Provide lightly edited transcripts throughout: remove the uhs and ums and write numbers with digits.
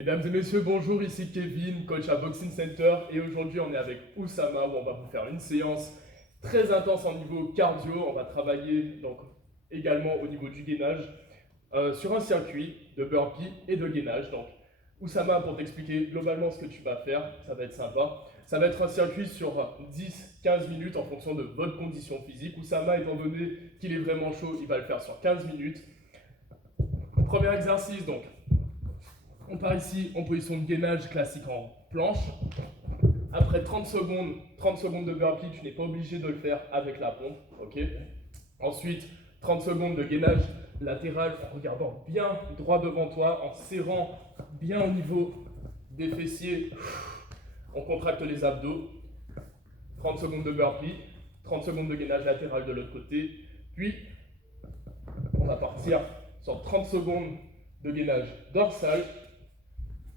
Mesdames et messieurs, bonjour, ici Kevin, coach à Boxing Center, et aujourd'hui on est avec Oussama où on va vous faire une séance très intense en niveau cardio. On va travailler donc également au niveau du gainage sur un circuit de burpee et de gainage. Donc Oussama, pour t'expliquer globalement ce que tu vas faire, ça va être sympa. Ça va être un circuit sur 10-15 minutes en fonction de votre condition physique. Oussama, étant donné qu'il est vraiment chaud, il va le faire sur 15 minutes. Premier exercice donc. On part ici en position de gainage classique en planche. Après 30 secondes de burpee, tu n'es pas obligé de le faire avec la pompe. Ok. Ensuite, 30 secondes de gainage latéral en regardant bien droit devant toi, en serrant bien au niveau des fessiers. On contracte les abdos. 30 secondes de burpee, 30 secondes de gainage latéral de l'autre côté. Puis, on va partir sur 30 secondes de gainage dorsal.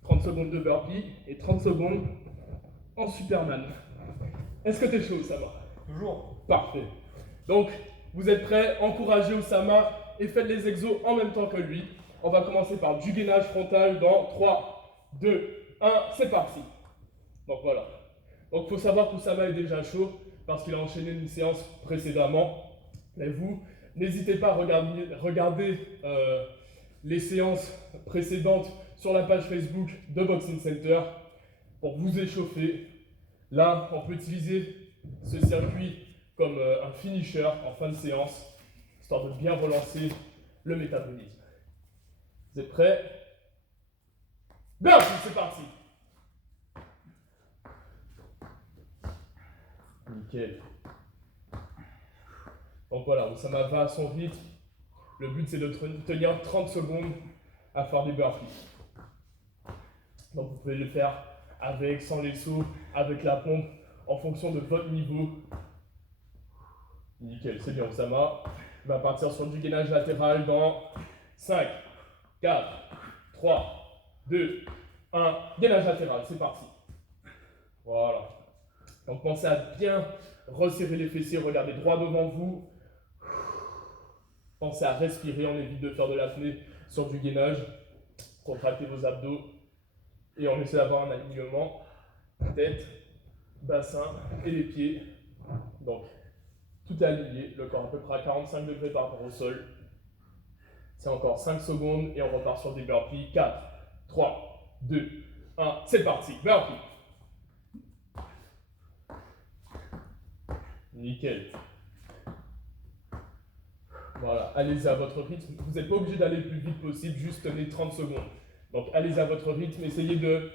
30 secondes de burpee et 30 secondes en Superman. Est-ce que t'es chaud, Oussama? Toujours. Parfait. Donc, vous êtes prêts? Encouragez Oussama et faites les exos en même temps que lui. On va commencer par du gainage frontal dans 3, 2, 1, c'est parti. Donc voilà. Donc il faut savoir qu'Oussama est déjà chaud parce qu'il a enchaîné une séance précédemment. Mais vous, n'hésitez pas à regarder les séances précédentes sur la page Facebook de Boxing Center pour vous échauffer. Là, on peut utiliser ce circuit comme un finisher en fin de séance, histoire de bien relancer le métabolisme. Vous êtes prêts? Bien, c'est parti. Nickel. Donc voilà, Oussama va à son rythme. Le but, c'est de tenir 30 secondes à faire des burpees. Donc vous pouvez le faire avec, sans les sauts, avec la pompe, en fonction de votre niveau. Nickel, c'est bien Oussama. Il va partir sur du gainage latéral dans 5, 4, 3, 2, 1. Gainage latéral, c'est parti. Voilà. Donc pensez à bien resserrer les fessiers, regardez droit devant vous. Pensez à respirer, on évite de faire de l'apnée sur du gainage. Contractez vos abdos et on essaie d'avoir un alignement tête, bassin et les pieds. Donc tout est aligné, le corps à peu près à 45 degrés par rapport au sol. C'est encore 5 secondes et on repart sur des burpees. 4, 3, 2, 1, c'est parti, burpee. Nickel. Voilà, allez-y à votre rythme. Vous n'êtes pas obligé d'aller le plus vite possible, juste tenez 30 secondes. Donc allez-y à votre rythme, essayez de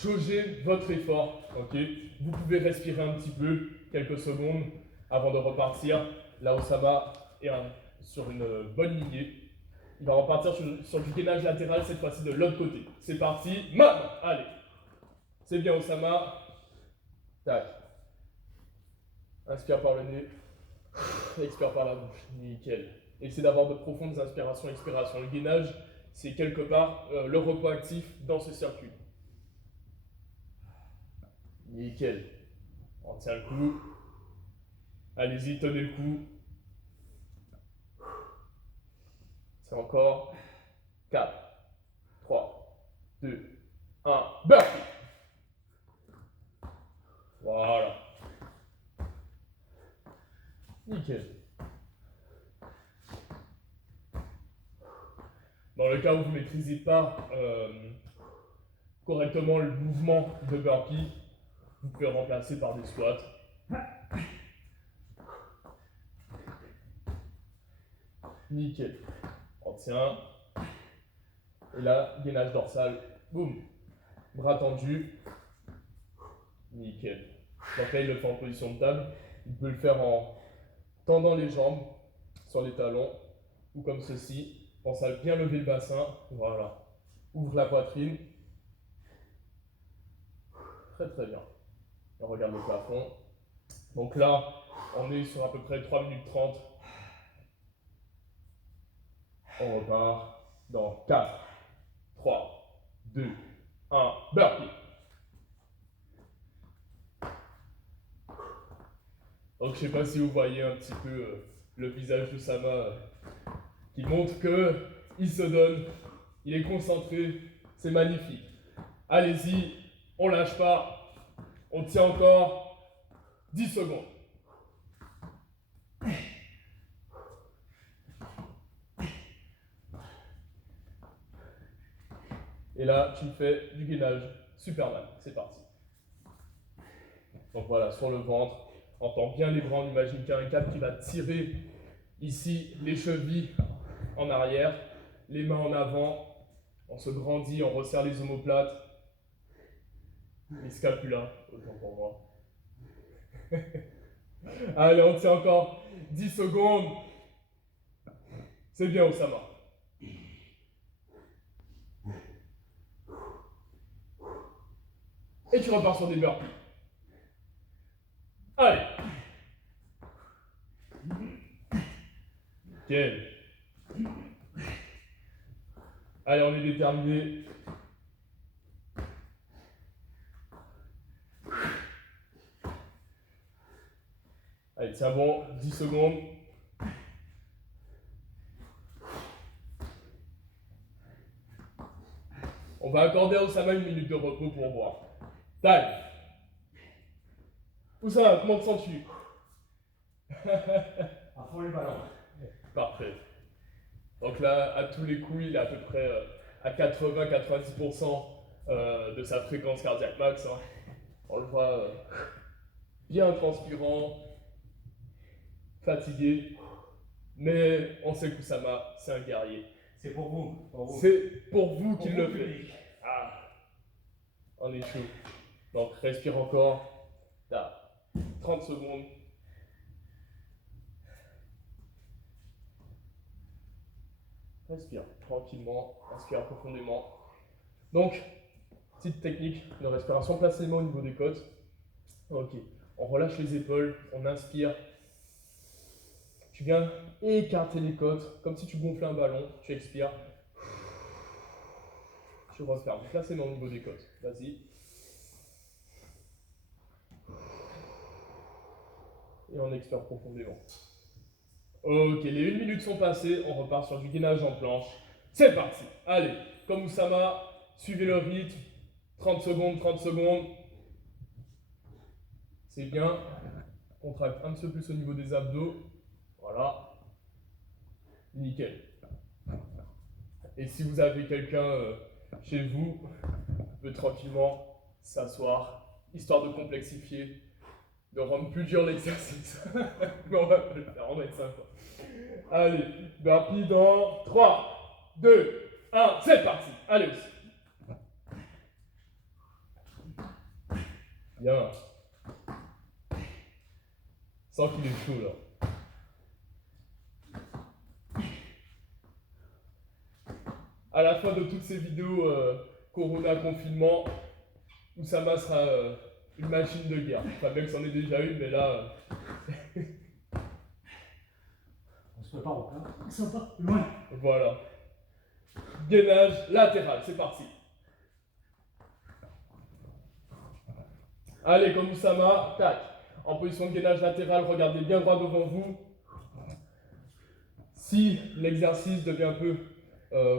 jauger votre effort. Ok, vous pouvez respirer un petit peu, quelques secondes, avant de repartir. Là, Oussama est sur une bonne lignée. Il va repartir sur du gainage latéral, cette fois-ci de l'autre côté. C'est parti, maintenant, allez. C'est bien Oussama. Tac. Inspire par le nez. Expire par la bouche, nickel. Essayez d'avoir de profondes inspirations, expirations. Le gainage, c'est quelque part le repos actif dans ce circuit. Nickel. On tient le coup. Allez-y, tenez le coup. C'est encore 4, 3, 2, 1. Burpee. Voilà. Nickel. Dans le cas où vous ne maîtrisez pas correctement le mouvement de burpee, vous pouvez le remplacer par des squats. Nickel. On tient. Et là, gainage dorsal. Boum. Bras tendus. Nickel. Donc là, il le fait en position de table. Il peut le faire en tendant les jambes sur les talons ou comme ceci. Pense à bien lever le bassin. Voilà. Ouvre la poitrine. Très très bien. Et on regarde le plafond. Donc là, on est sur à peu près 3 minutes 30. On repart dans 4, 3, 2, 1. Burpee. Donc je ne sais pas si vous voyez un petit peu le visage d'Oussama qui montre qu'il se donne, il est concentré, C'est magnifique. Allez-y, on lâche pas. On tient encore 10 secondes. Et là, tu me fais du gainage Superman. C'est parti. Donc voilà, sur le ventre, on tend bien les bras, on imagine qu'il y a un câble qui va tirer ici les chevilles en arrière, les mains en avant, on se grandit, on resserre les omoplates, les scapulas, autant pour moi. Allez, on tient encore 10 secondes. C'est bien, Oussama. Et tu repars sur des burpees. Allez. Nickel. Allez, on est déterminé. Allez, tiens bon, 10 secondes. On va accorder à Oussama 1 minute de repos pour boire. Tac. Oussama, comment te sens-tu? À fond les ballons. Parfait. Donc là, à tous les coups, il est à peu près à 80-90% de sa fréquence cardiaque max. Hein. On le voit bien transpirant, fatigué, mais on sait qu'Oussama, c'est un guerrier. C'est pour vous. C'est pour vous qu'il le fait. Public. Ah, on est chaud. Donc respire encore. T'as 30 secondes. Respire tranquillement, inspire profondément. Donc, petite technique de respiration, placez les mains au niveau des côtes. Ok, on relâche les épaules, on inspire. Tu viens écarter les côtes, comme si tu gonflais un ballon, tu expires. Tu refermes, place les mains au niveau des côtes, vas-y. Et on expire profondément. Ok, les 1 minute sont passées, on repart sur du gainage en planche. C'est parti. Allez, comme Oussama, suivez le rythme. 30 secondes, 30 secondes. C'est bien. Contracte un petit peu plus au niveau des abdos. Voilà. Nickel. Et si vous avez quelqu'un chez vous, peut tranquillement s'asseoir, histoire de complexifier, de rendre plus dur l'exercice. Mais on va le faire en médecin, quoi. Allez, burpee dans 3, 2, 1, c'est parti. Allez aussi. Bien. Sens qu'il est chaud là. À la fin de toutes ces vidéos Corona confinement, Oussama sera une machine de guerre. Enfin, bien que c'en ait déjà une, mais là. On se prépare au plan. Sympa, loin. Voilà. Gainage latéral, c'est parti. Allez, comme Oussama, tac. En position de gainage latéral, regardez bien droit devant vous. Si l'exercice devient un peu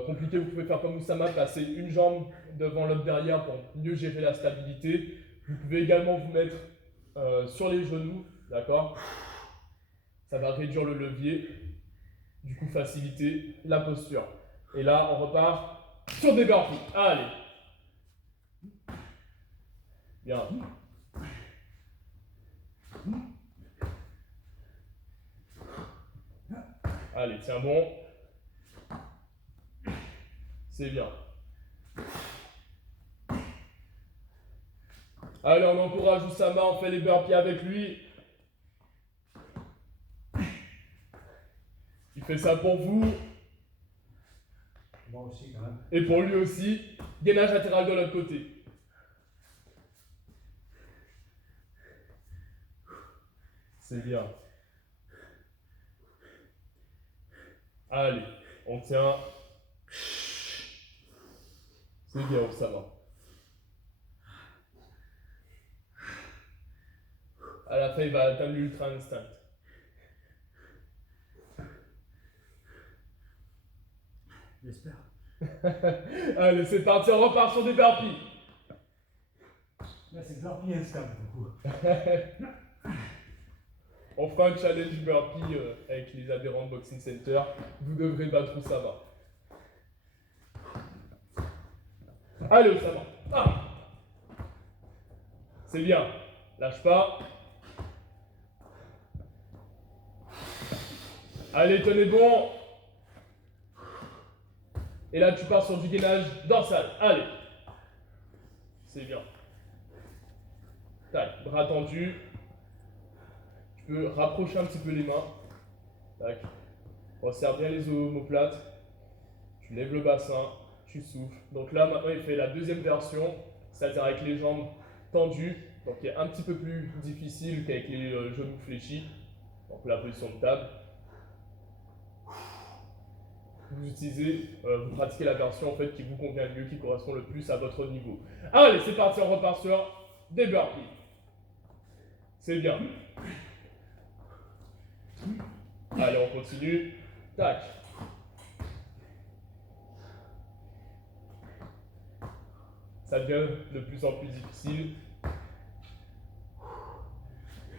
compliqué, vous pouvez faire comme Oussama, passer une jambe devant l'autre derrière pour mieux gérer la stabilité. Vous pouvez également vous mettre sur les genoux, d'accord? Ça va réduire le levier, du coup faciliter la posture. Et là, on repart sur des burpees. Allez. Bien. Allez, tiens bon. C'est bien. Allez, on encourage Oussama, on fait les burpees avec lui. Il fait ça pour vous. Moi aussi, quand même. Et pour lui aussi. Gainage latéral de l'autre côté. C'est bien. Allez, on tient. C'est bien, Oussama. À la fin, il va atteindre l'ultra instinct. J'espère. Allez, c'est parti, on repart sur des burpees. Là, c'est burpee instable, du coup. On fera un challenge burpee avec les adhérents de Boxing Center. Vous devrez battre Oussama. Allez, Oussama. Ah. C'est bien. Lâche pas. Allez, tenez bon. Et là, tu pars sur du gainage dorsal. Allez. C'est bien. Tac, bras tendus. Tu peux rapprocher un petit peu les mains. Tac. Resserre bien les omoplates. Tu lèves le bassin. Tu souffles. Donc là, maintenant, il fait la deuxième version, c'est-à-dire avec les jambes tendues. Donc, qui est un petit peu plus difficile qu'avec les genoux fléchis. Donc, la position de table. Vous pratiquez la version en fait qui vous convient le mieux, qui correspond le plus à votre niveau. Allez, c'est parti, on repart sur des burpees. C'est bien. Allez, on continue. Tac. Ça devient de plus en plus difficile.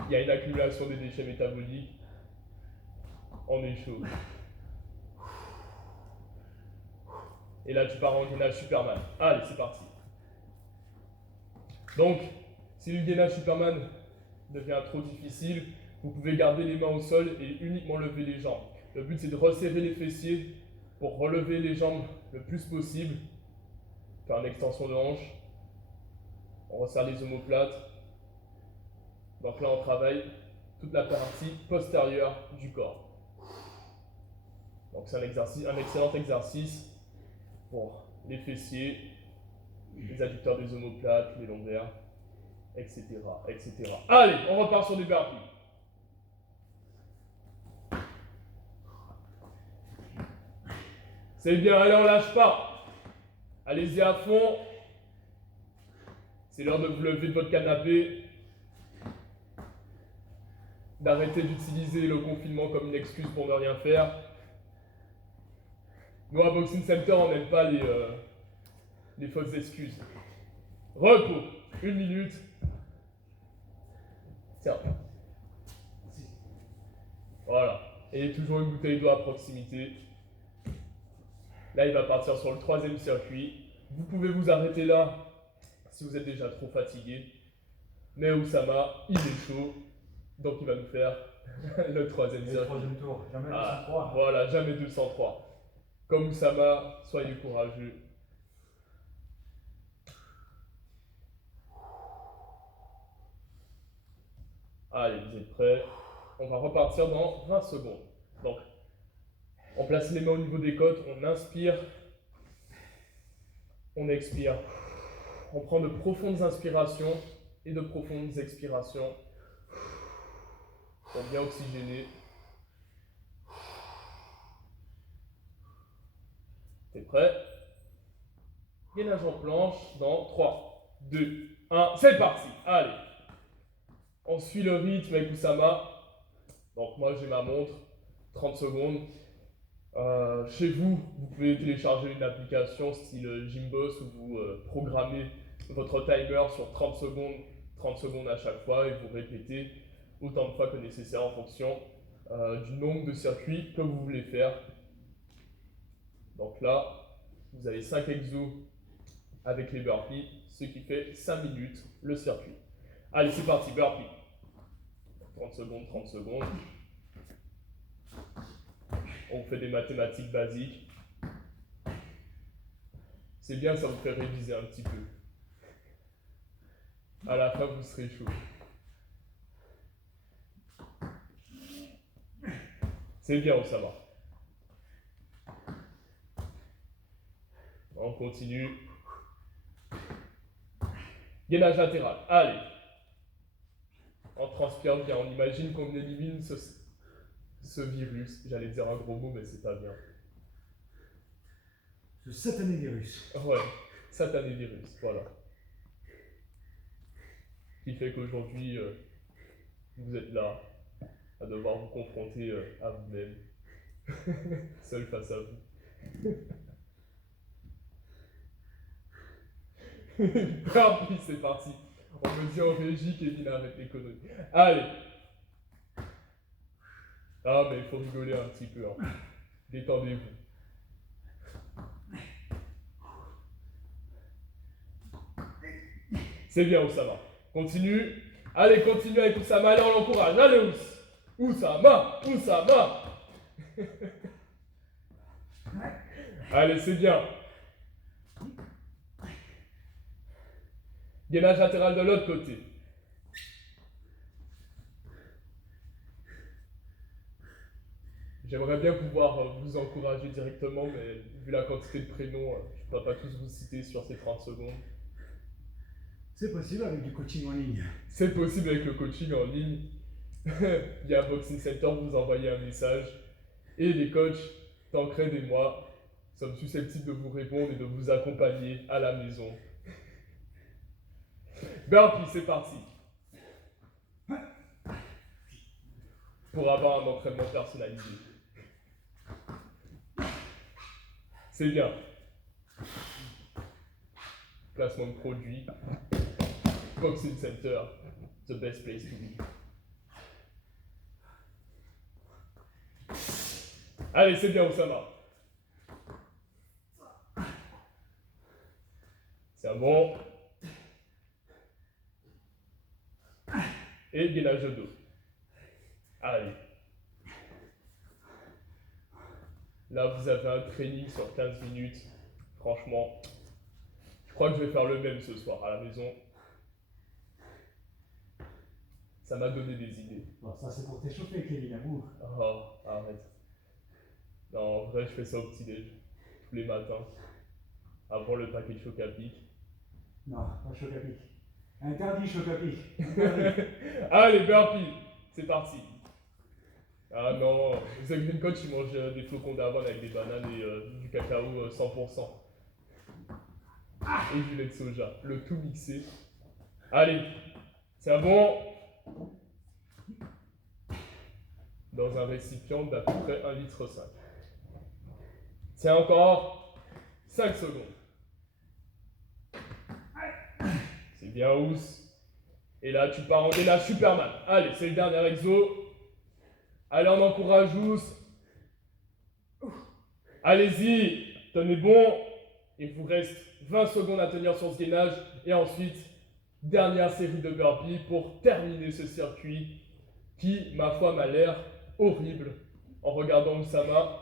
Il y a une accumulation des déchets métaboliques. On est chaud. Et là, tu pars en gainage Superman. Allez, c'est parti. Donc, si le gainage Superman devient trop difficile, vous pouvez garder les mains au sol et uniquement lever les jambes. Le but, c'est de resserrer les fessiers pour relever les jambes le plus possible. Faire une extension de hanche. On resserre les omoplates. Donc là, on travaille toute la partie postérieure du corps. Donc c'est un excellent exercice pour les fessiers, les adducteurs des omoplates, les lombaires, etc., etc. Allez, on repart sur des burpees. C'est bien, allez, on lâche pas. Allez-y à fond. C'est l'heure de vous lever de votre canapé. D'arrêter d'utiliser le confinement comme une excuse pour ne rien faire. Nous, à Boxing Center, on n'aime pas les fausses excuses. Repos, 1 minute. Tiens. Voilà. Et toujours une bouteille d'eau à proximité. Là, il va partir sur le 3e circuit. Vous pouvez vous arrêter là si vous êtes déjà trop fatigué. Mais Oussama, il est chaud. Donc, il va nous faire le 3e circuit. Le 3e tour, jamais 203. Voilà, jamais 203. Comme Oussama, soyez courageux. Allez, vous êtes prêts? On va repartir dans 20 secondes. Donc, on place les mains au niveau des côtes, on inspire, on expire. On prend de profondes inspirations et de profondes expirations pour bien oxygéner. T'es prêt? Gainage en planche dans 3, 2, 1, c'est parti! Allez! On suit le rythme avec Oussama. Donc moi j'ai ma montre, 30 secondes. Chez vous, vous pouvez télécharger une application style Gymboss où vous programmez votre timer sur 30 secondes à chaque fois et vous répétez autant de fois que nécessaire en fonction du nombre de circuits que vous voulez faire. Donc là, vous avez 5 exos avec les burpees, ce qui fait 5 minutes le circuit. Allez, c'est parti, burpee. 30 secondes, 30 secondes. On fait des mathématiques basiques. C'est bien, ça vous fait réviser un petit peu. À la fin, vous serez chaud. C'est bien, Oussama. On continue. Gainage latéral. Allez. On transpire bien. On imagine qu'on élimine ce virus. J'allais dire un gros mot, mais c'est pas bien. Ce satané virus. Ouais, satané virus, voilà. Qui fait qu'aujourd'hui, vous êtes là, à devoir vous confronter à vous-même. Seul face à vous. Burpee, c'est parti. On me dit en régie, Kevin, arrête les conneries. Allez. Ah, mais il faut rigoler un petit peu. Hein. Détendez-vous. C'est bien, Oussama. Continue. Allez, continue avec Oussama. Allez, on l'encourage. Allez, Oussama. Oussama. Allez, c'est bien. Gainage latéral de l'autre côté. J'aimerais bien pouvoir vous encourager directement, mais vu la quantité de prénoms, je ne peux pas tous vous citer sur ces 30 secondes. C'est possible avec du coaching en ligne. C'est possible avec le coaching en ligne. Il y a un Boxing Center, vous envoyez un message. Et les coachs, Tancred et moi, sommes susceptibles de vous répondre et de vous accompagner à la maison. Burpee, c'est parti. Pour avoir un entraînement personnalisé. C'est bien. Placement de produit. Boxing Center, the best place to be. Allez, c'est bien, Oussama. C'est un bon. Et gainage de dos. Allez. Là, vous avez un training sur 15 minutes. Franchement, je crois que je vais faire le même ce soir à la maison. Ça m'a donné des idées. Bon, ça c'est pour t'échauffer, Kevin, à vous. Oh, arrête. Non, en vrai, je fais ça au petit-déj. Tous les matins. Avant le paquet de choc à pic. Non, pas choc à pic. Interdit choc à pic. Interdit. Allez, Burpee, c'est parti. Ah non, vous savez que une coach, il mange des flocons d'avoine avec des bananes et du cacao 100%. Et du lait de soja. Le tout mixé. Allez, c'est un bon. Dans un récipient d'à peu près 1,5 litre. Tiens encore 5 secondes. C'est bien, Ous. Et là, tu pars en gainage Superman. Allez, c'est le dernier exo. Allez, on encourage Ous. Allez-y, tenez bon. Il vous reste 20 secondes à tenir sur ce gainage. Et ensuite, dernière série de burpees pour terminer ce circuit qui, ma foi, m'a l'air horrible. En regardant Oussama,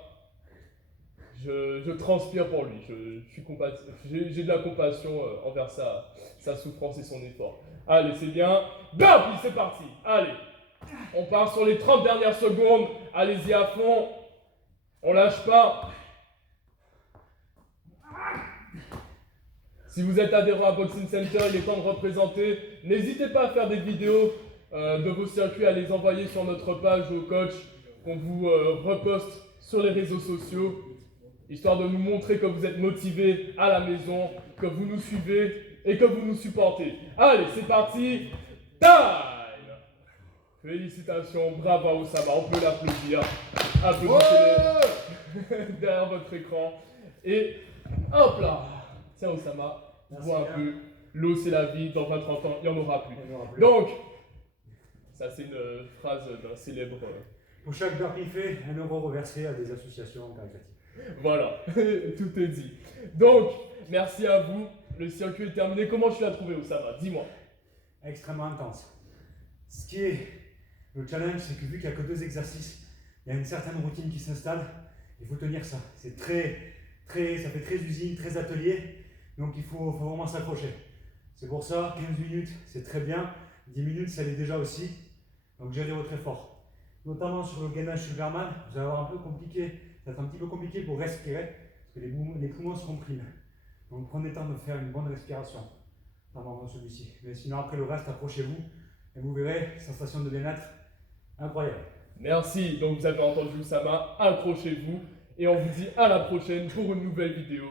je transpire pour lui. J'ai de la compassion envers sa souffrance et son effort. Allez, c'est bien. Burpee, c'est parti. Allez, on part sur les 30 dernières secondes. Allez-y à fond. On lâche pas. Si vous êtes adhérent à Boxing Center, il est temps de représenter. N'hésitez pas à faire des vidéos de vos circuits, à les envoyer sur notre page au coach, qu'on vous reposte sur les réseaux sociaux, histoire de nous montrer que vous êtes motivés à la maison, que vous nous suivez et que vous nous supportez. Allez, c'est parti. Time! Félicitations, bravo à Oussama, on peut l'applaudir. Applaudissez-les derrière votre écran. Et hop là! Tiens Oussama, bois un peu. L'eau c'est la vie, dans 20-30 ans, il n'y en aura plus. Donc, ça c'est une phrase d'un célèbre... Pour chaque burpee fait, 1 euro reversé à des associations caritatives. Voilà, tout est dit. Donc, merci à vous. Le circuit est terminé. Comment tu l'as trouvé, Oussama? Dis-moi. Extrêmement intense. Ce qui est le challenge, c'est que vu qu'il n'y a que 2 exercices, il y a une certaine routine qui s'installe. Il faut tenir ça. C'est ça fait très usine, très atelier. Donc il faut vraiment s'accrocher. C'est pour ça, 15 minutes, c'est très bien. 10 minutes, ça l'est déjà aussi. Donc gérez votre effort. Notamment sur le gainage Superman, vous allez avoir un peu compliqué. Ça va être un petit peu compliqué pour respirer, parce que les poumons se compriment. Donc prenez le temps de faire une bonne respiration, notamment dans celui-ci. Mais sinon après le reste, accrochez-vous et vous verrez, sensation de bien-être incroyable. Merci, donc vous avez entendu Oussama, accrochez-vous et on vous dit à la prochaine pour une nouvelle vidéo.